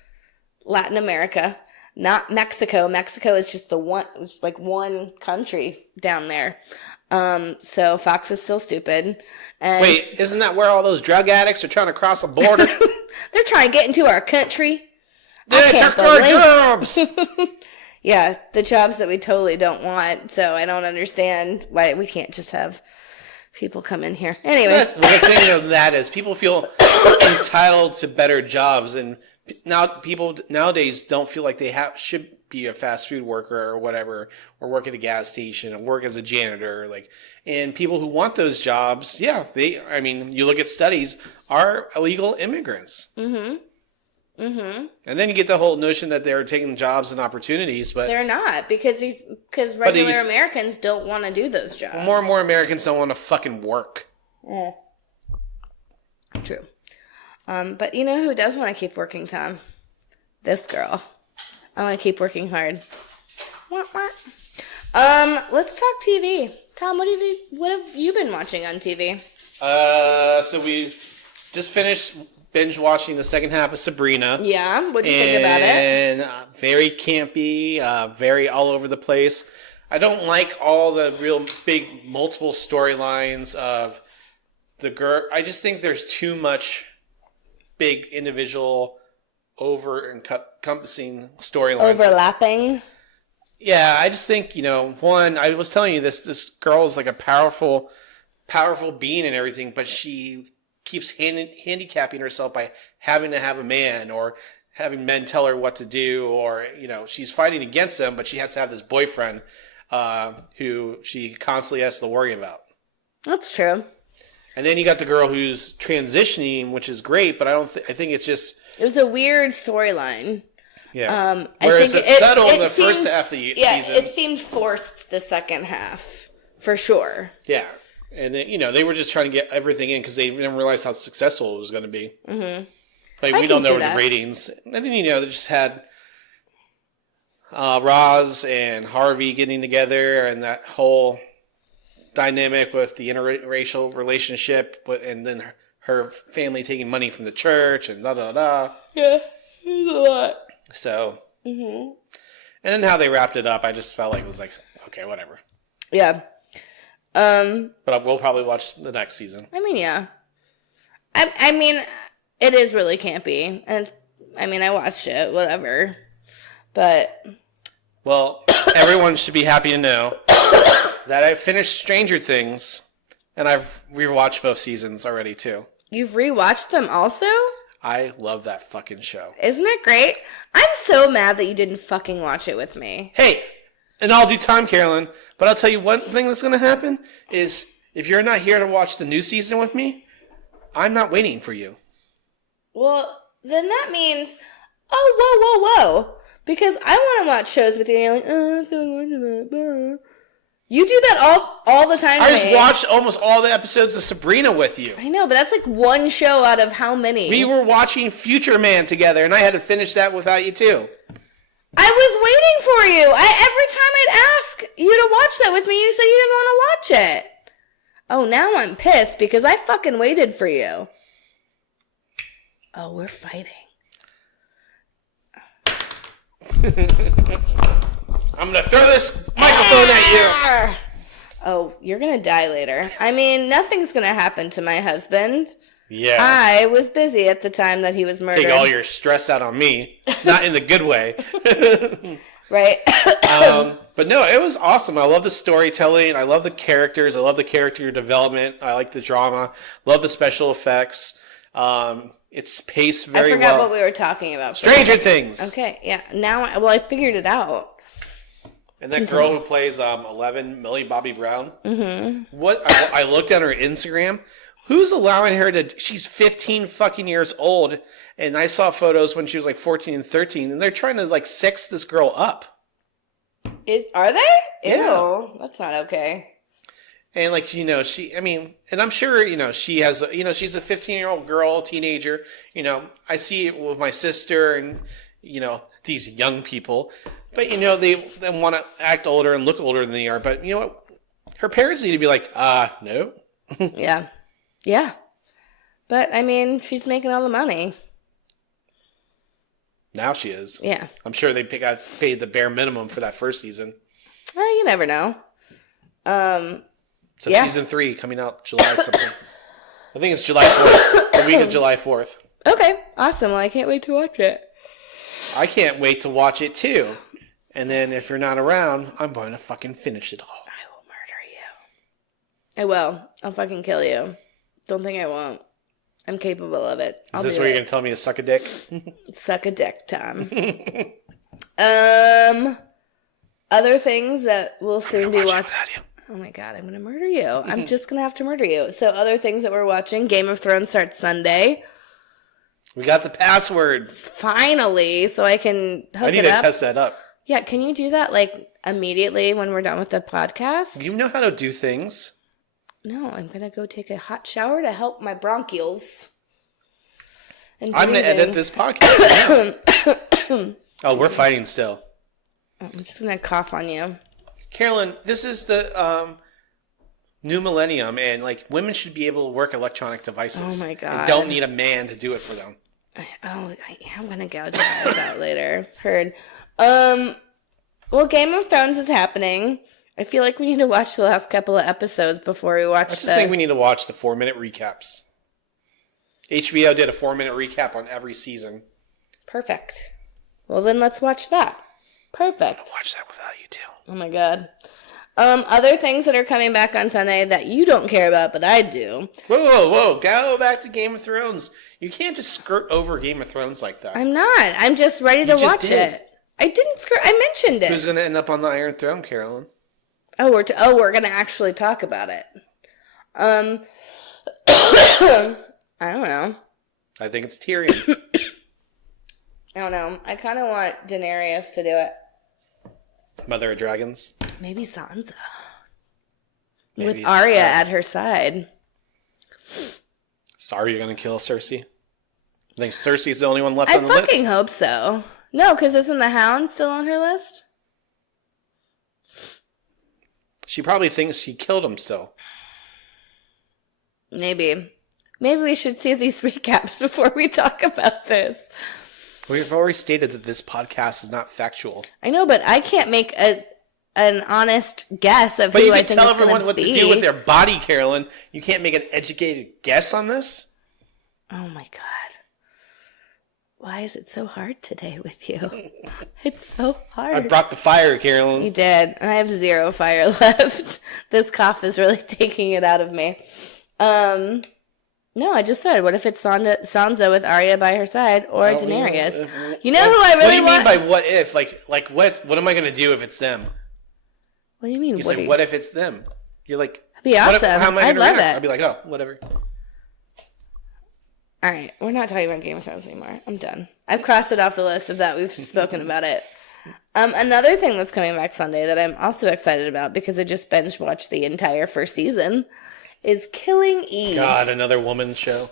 Latin America, not Mexico. Mexico is just it's like one country down there. So Fox is still stupid. And wait, isn't that where all those drug addicts are trying to cross the border? They're trying to get into our country. They took our jobs! Yeah, the jobs that we totally don't want. So I don't understand why we can't just have people come in here. Anyway. The thing of that is people feel entitled to better jobs, and now people nowadays don't feel like they should be a fast food worker or whatever, or work at a gas station and work as a janitor. And people who want those jobs, yeah, you look at studies, are illegal immigrants. Mm-hmm. Mm-hmm. And then you get the whole notion that they're taking jobs and opportunities, but they're not, because regular Americans don't want to do those jobs. More and more Americans don't want to fucking work. Yeah. True. But you know who does want to keep working, Tom? This girl. I want to keep working hard. Let's talk TV. Tom, what have you been watching on TV? So we just finished binge watching the second half of Sabrina. Yeah, what'd you think about it? And very campy, very all over the place. I don't like all the real big multiple storylines of the girl. I just think there's too much big individual encompassing storylines. Overlapping. Yeah, I just think, one, I was telling you this girl is like a powerful being and everything, but she keeps handicapping herself by having to have a man or having men tell her what to do, or, she's fighting against them, but she has to have this boyfriend who she constantly has to worry about. That's true. And then you got the girl who's transitioning, which is great, but I think it's just... It was a weird storyline. Yeah. Whereas it's settled the first half of the season. Yeah, it seemed forced the second half, for sure. Yeah. And then, they were just trying to get everything in because they didn't realize how successful it was going to be. Mm-hmm. Like, we don't know the ratings. And then, they just had Roz and Harvey getting together and that whole dynamic with the interracial relationship, and then her family taking money from the church and da-da-da. Yeah, it was a lot. So, and then how they wrapped it up, I just felt like it was like, okay, whatever. Yeah. But we'll probably watch the next season. I mean, yeah. I mean, it is really campy. And, I watched it, whatever. But... Well, everyone should be happy to know that I finished Stranger Things, and I've rewatched both seasons already, too. You've rewatched them also? I love that fucking show. Isn't it great? I'm so mad that you didn't fucking watch it with me. Hey, in all due time, Carolyn, but I'll tell you one thing that's going to happen is if you're not here to watch the new season with me, I'm not waiting for you. Well, then that means, whoa. Because I want to watch shows with you, and you're like, I can't watch that. You do that all the time. I just watched almost all the episodes of Sabrina with you. I know, but that's like one show out of how many? We were watching Future Man together, and I had to finish that without you, too. I was waiting for you. Every time I'd ask you to watch that with me, you said you didn't want to watch it. Oh, now I'm pissed because I fucking waited for you. Oh, we're fighting. I'm going to throw this microphone at you. Oh, you're going to die later. Nothing's going to happen to my husband. Yeah. I was busy at the time that he was murdered. Take all your stress out on me. Not in the good way. Right. But no, it was awesome. I love the storytelling. I love the characters. I love the character development. I like the drama. Love the special effects. It's paced very well. I forgot what we were talking about. Stranger Things. Okay, yeah. Now, I figured it out. And that girl who plays 11, Millie Bobby Brown. Mm-hmm. What I looked at her Instagram. Who's allowing her to... She's 15 fucking years old. And I saw photos when she was like 14 and 13. And they're trying to sex this girl up. Are they? Yeah. Ew. That's not okay. And and I'm sure, she has, she's a 15-year-old girl, teenager. I see it with my sister and, these young people. But, they want to act older and look older than they are. But, you know what? Her parents need to be like, no. Yeah. Yeah. But, she's making all the money. Now she is. Yeah. I'm sure they got paid the bare minimum for that first season. Well, you never know. So season 3 coming out July something. I think it's July 4th. The week of July 4th. Okay. Awesome. Well, I can't wait to watch it. I can't wait to watch it too. And then if you're not around, I'm going to fucking finish it all. I will murder you. I will. I'll fucking kill you. Don't think I won't. I'm capable of it. Is this where you're going to tell me to suck a dick? Suck a dick, Tom. Other things that we'll soon be watching. Oh my god, I'm going to murder you. I'm just going to have to murder you. So other things that we're watching. Game of Thrones starts Sunday. We got the password. Finally, so I can hook it up. I need to test that up. Yeah, can you do that immediately when we're done with the podcast? You know how to do things. No, I'm going to go take a hot shower to help my bronchioles. I'm going to edit this podcast. Oh, we're fighting still. I'm just going to cough on you. Carolyn, this is the new millennium, and like women should be able to work electronic devices. Oh my God. And don't need a man to do it for them. I am gonna gouge your eyes out later. Heard. Well, Game of Thrones is happening. I feel like we need to watch the last couple of episodes before we watch. I just think we need to watch the 4-minute recaps. HBO did a 4-minute recap on every season. Perfect. Well, then let's watch that. Perfect. I'll watch that without you too. Oh my God. Other things that are coming back on Sunday that you don't care about, but I do. Whoa. Go back to Game of Thrones. You can't just skirt over Game of Thrones like that. I'm not. I'm just ready to watch it. I didn't skirt. I mentioned it. Who's going to end up on the Iron Throne, Carolyn? We're going to actually talk about it. I don't know. I think it's Tyrion. I don't know. I kind of want Daenerys to do it. Mother of Dragons. Maybe Sansa. Maybe with Arya at her side. Is Arya going to kill Cersei? I think Cersei's the only one left on the list. I fucking hope so. No, because isn't the Hound still on her list? She probably thinks she killed him still. Maybe. Maybe we should see these recaps before we talk about this. We've already stated that this podcast is not factual. I know, but I can't make an honest guess of who I think it's going to be. But you can tell everyone what to do with their body, Carolyn. You can't make an educated guess on this? Oh my God. Why is it so hard today with you? It's so hard. I brought the fire, Carolyn. You did. And I have 0 fire left. This cough is really taking it out of me. No, I just said, what if it's Sansa with Arya by her side or Daenerys? You know who I really want? What do you mean by what if? Like what am I going to do if it's them? What do you mean? You say, what if it's them? You're like, that'd be awesome. How am I I'd love react? it. I'd be like, oh, whatever. All right, we're not talking about Game of Thrones anymore. I'm done. I've crossed it off the list of that. We've spoken about it. Another thing that's coming back Sunday that I'm also excited about because I just binge watched the entire first season is Killing Eve. God, another woman show.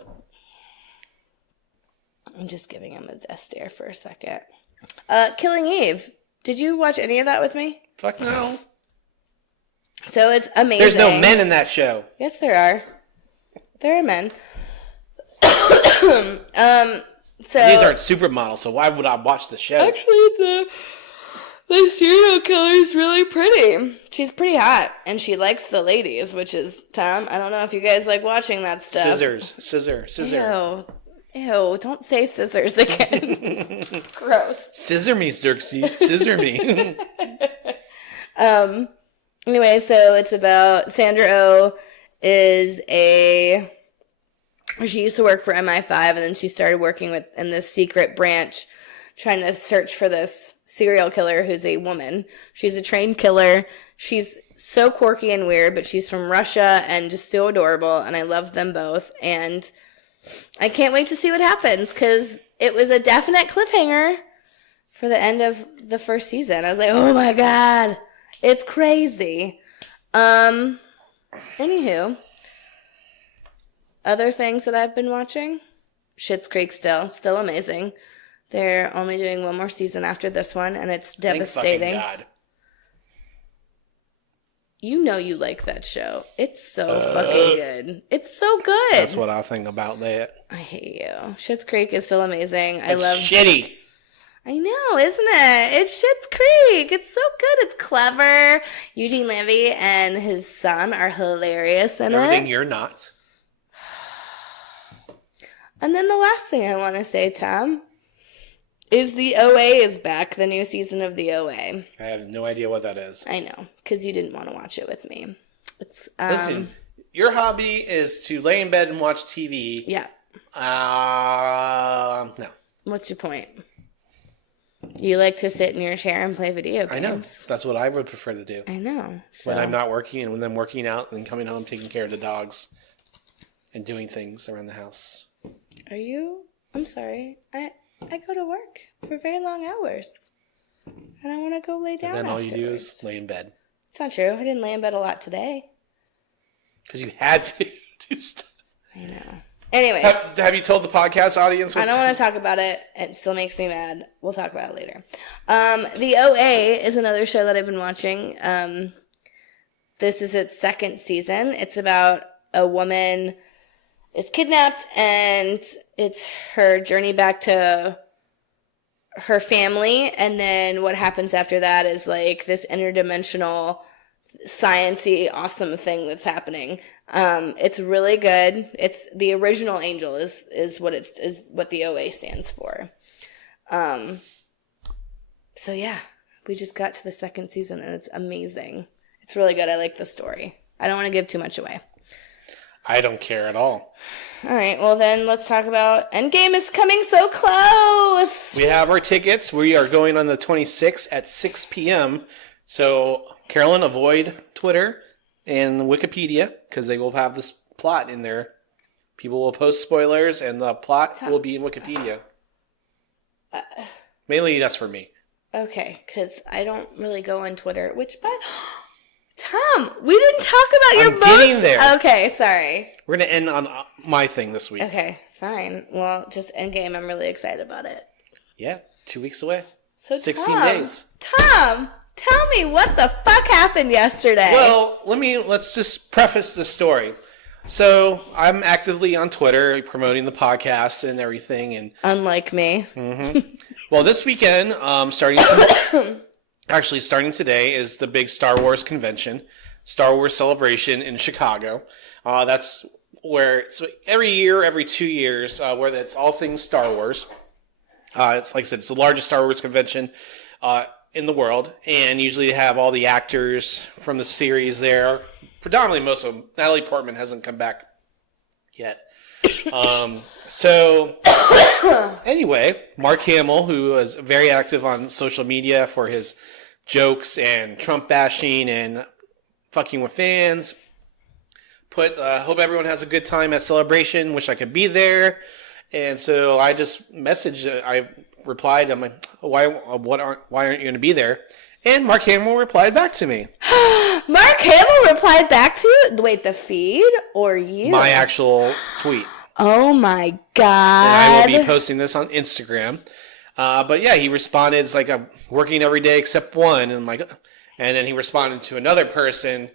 I'm just giving him a death stare for a second. Killing Eve. Did you watch any of that with me? Fuck no. So it's amazing. There's no men in that show. Yes, there are. There are men. So these aren't supermodels, so why would I watch the show? Actually, the serial killer is really pretty. She's pretty hot, and she likes the ladies, which is, Tom, I don't know if you guys like watching that stuff. Scissor. Ew, don't say scissors again. Gross. Scissor me, Xerxes. Scissor me. Anyway, so it's about Sandra Oh she used to work for MI5, and then she started working in this secret branch trying to search for this serial killer who's a woman. She's a trained killer. She's so quirky and weird, but she's from Russia and just so adorable, and I love them both. And I can't wait to see what happens, because it was a definite cliffhanger for the end of the first season. I was like, oh my God, it's crazy. Anywho. Other things that I've been watching, Schitt's Creek still amazing. They're only doing one more season after this one, and it's devastating. Thank fucking God. You know you like that show. It's so fucking good. It's so good. That's what I think about that. I hate you. Schitt's Creek is still amazing. It's shitty. I know, isn't it? It's Schitt's Creek. It's so good. It's clever. Eugene Levy and his son are hilarious in Everything it. you're not. And then the last thing I want to say, Tom, is the OA is back, the new season of the OA. I have no idea what that is. I know, because you didn't want to watch it with me. It's Listen, your hobby is to lay in bed and watch TV. Yeah. No. What's your point? You like to sit in your chair and play video games. I know. That's what I would prefer to do. I know. When I'm not working and when I'm working out and then coming home taking care of the dogs and doing things around the house. Are you? I'm sorry. I go to work for very long hours. And I want to go lay down And then all afterwards. you do is lay in bed. It's not true. I didn't lay in bed a lot today. Because you had to do stuff. I know. Anyways. Have you told the podcast audience? I don't want to talk about it. It still makes me mad. We'll talk about it later. The OA is another show that I've been watching. This is its second season. It's about a woman is kidnapped, and it's her journey back to her family, and then what happens after that is like this interdimensional science-y awesome thing that's happening. It's really good. It's the original Angel is what the OA stands for. So yeah, we just got to the second season and it's amazing. It's really good. I like the story. I don't want to give too much away. I don't care at all. All right, well then let's talk about Endgame is coming so close. We have our tickets. We are going on the 26th at 6 p.m. So, Carolyn, avoid Twitter and Wikipedia because they will have this plot in there. People will post spoilers and the plot will be in Wikipedia. Mainly that's for me. Okay, because I don't really go on Twitter, Tom, we didn't talk about your getting there. Okay, sorry. We're going to end on my thing this week. Okay, fine. Well, just Endgame. I'm really excited about it. Yeah, 2 weeks away. So 16 days. Tom, tell me what the fuck happened yesterday. Well, let's just preface the story. So, I'm actively on Twitter promoting the podcast and everything. And unlike me. Mm-hmm. Well, this weekend, starting today, is the big Star Wars convention, Star Wars Celebration in Chicago. That's where it's every year, every 2 years, where it's all things Star Wars. It's like I said, it's the largest Star Wars convention in the world, and usually they have all the actors from the series there. Predominantly, most of them. Natalie Portman hasn't come back yet. So anyway, Mark Hamill, who is very active on social media for his jokes and Trump bashing and fucking with fans, hope everyone has a good time at Celebration. Wish I could be there. And so I just replied. I'm like, why aren't you going to be there? And Mark Hamill replied back to me. Mark Hamill replied back to you? Wait, the feed or you? My actual tweet. Oh my God. And I will be posting this on Instagram. But yeah, he responded. It's like, I'm working every day except one. And I'm like, and then he responded to another person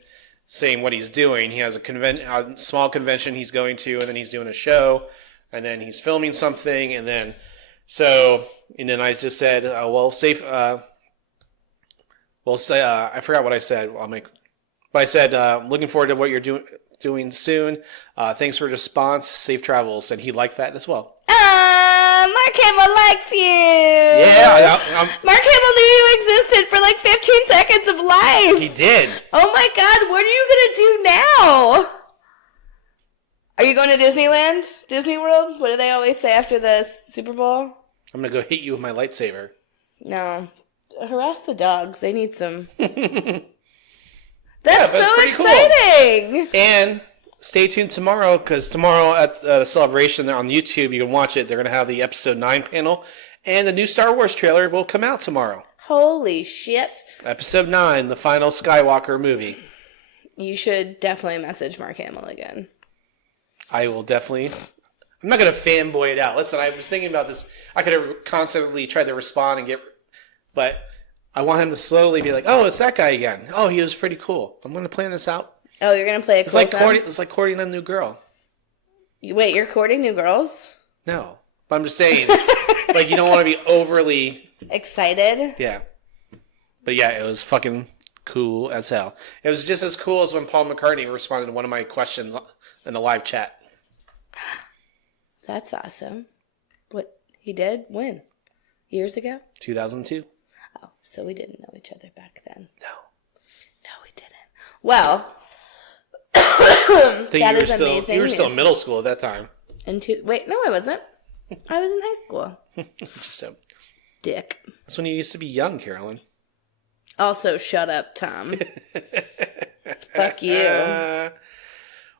saying what he's doing. He has a small convention he's going to, and then he's doing a show, and then he's filming something, and then I just said, I forgot what I said. But I said, looking forward to what you're doing soon. Thanks for the response. Safe travels. And he liked that as well. Mark Hamill likes you. Yeah. Mark Hamill knew you existed for like 15 seconds of life. He did. Oh my God, what are you going to do now? Are you going to Disneyland? Disney World? What do they always say after the Super Bowl? I'm going to go hit you with my lightsaber. No. Harass the dogs. They need some. That's so pretty exciting. Cool. And stay tuned tomorrow, because tomorrow at the celebration on YouTube, you can watch it. They're going to have the episode 9 panel, and the new Star Wars trailer will come out tomorrow. Holy shit. Episode 9, the final Skywalker movie. You should definitely message Mark Hamill again. I will definitely. I'm not going to fanboy it out. Listen, I was thinking about this. I could have constantly tried to respond but I want him to slowly be like, oh, it's that guy again. Oh, he was pretty cool. I'm going to plan this out. Oh, you're going to play it cool. It's like courting a new girl. Wait, you're courting new girls? No. But I'm just saying, like, you don't want to be overly... excited? Yeah. But yeah, it was fucking cool as hell. It was just as cool as when Paul McCartney responded to one of my questions in a live chat. That's awesome. What he did? When? Years ago? 2002. Oh, so we didn't know each other back then. No, we didn't. Well, that is amazing. You were still in middle school at that time. Wait, no, I wasn't. I was in high school. Just a dick. That's when you used to be young, Carolyn. Also, shut up, Tom. Fuck you.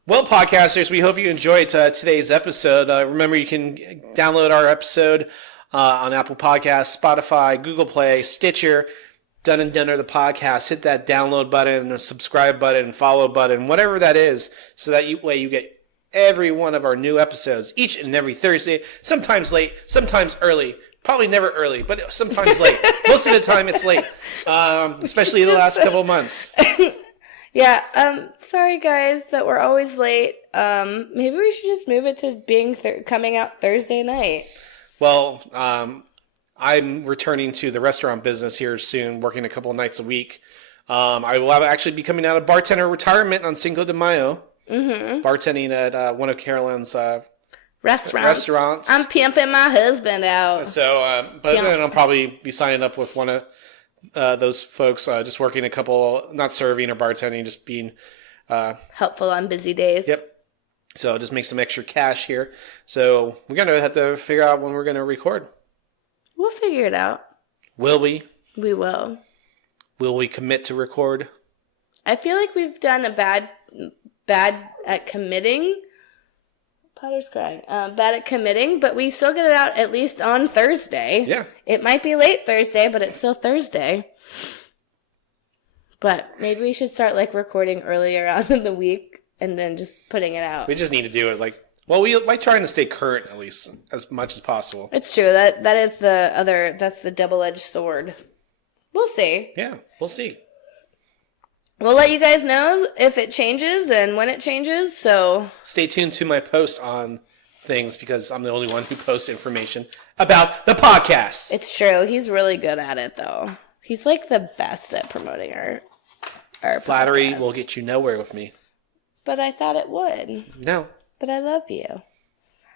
Well, podcasters, we hope you enjoyed today's episode. Remember, you can download our episode on Apple Podcasts, Spotify, Google Play, Stitcher, Done and Dunner the podcast. Hit that download button, subscribe button, follow button, whatever that is, so that way you get every one of our new episodes each and every Thursday, sometimes late, sometimes early. Probably never early, but sometimes late. Most of the time it's late, especially the last couple of months. Yeah, sorry guys that we're always late. Maybe we should just move it to being coming out Thursday night. Well, I'm returning to the restaurant business here soon, working a couple of nights a week. I will actually be coming out of bartender retirement on Cinco de Mayo, bartending at one of Carolyn's restaurants. I'm pimping my husband out. So, but then I'll probably be signing up with one of those folks, just working a couple, not serving or bartending, just being helpful on busy days. Yep. So just make some extra cash here. So we're gonna have to figure out when we're gonna record. We'll figure it out. Will we? We will. Will we commit to record? I feel like we've done a bad at committing. Potter's crying. Bad at committing, but we still get it out at least on Thursday. Yeah. It might be late Thursday, but it's still Thursday. But maybe we should start like recording earlier on in the week and then just putting it out. We just need to do it we like trying to stay current at least as much as possible. It's true. That is that's the double-edged sword. We'll see. Yeah, we'll see. We'll let you guys know if it changes and when it changes, so... Stay tuned to my posts on things because I'm the only one who posts information about the podcast. It's true. He's really good at it, though. He's like the best at promoting our Flattery podcast. will get you nowhere with me. But I thought it would. No. But I love you.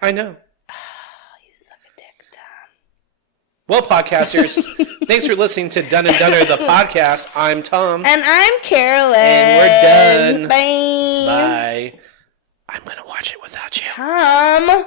I know. Oh, you suck a dick, Tom. Well, podcasters, thanks for listening to Dun and Dunner, the podcast. I'm Tom. And I'm Carolyn. And we're done. Bye. Bye. I'm going to watch it without you. Tom.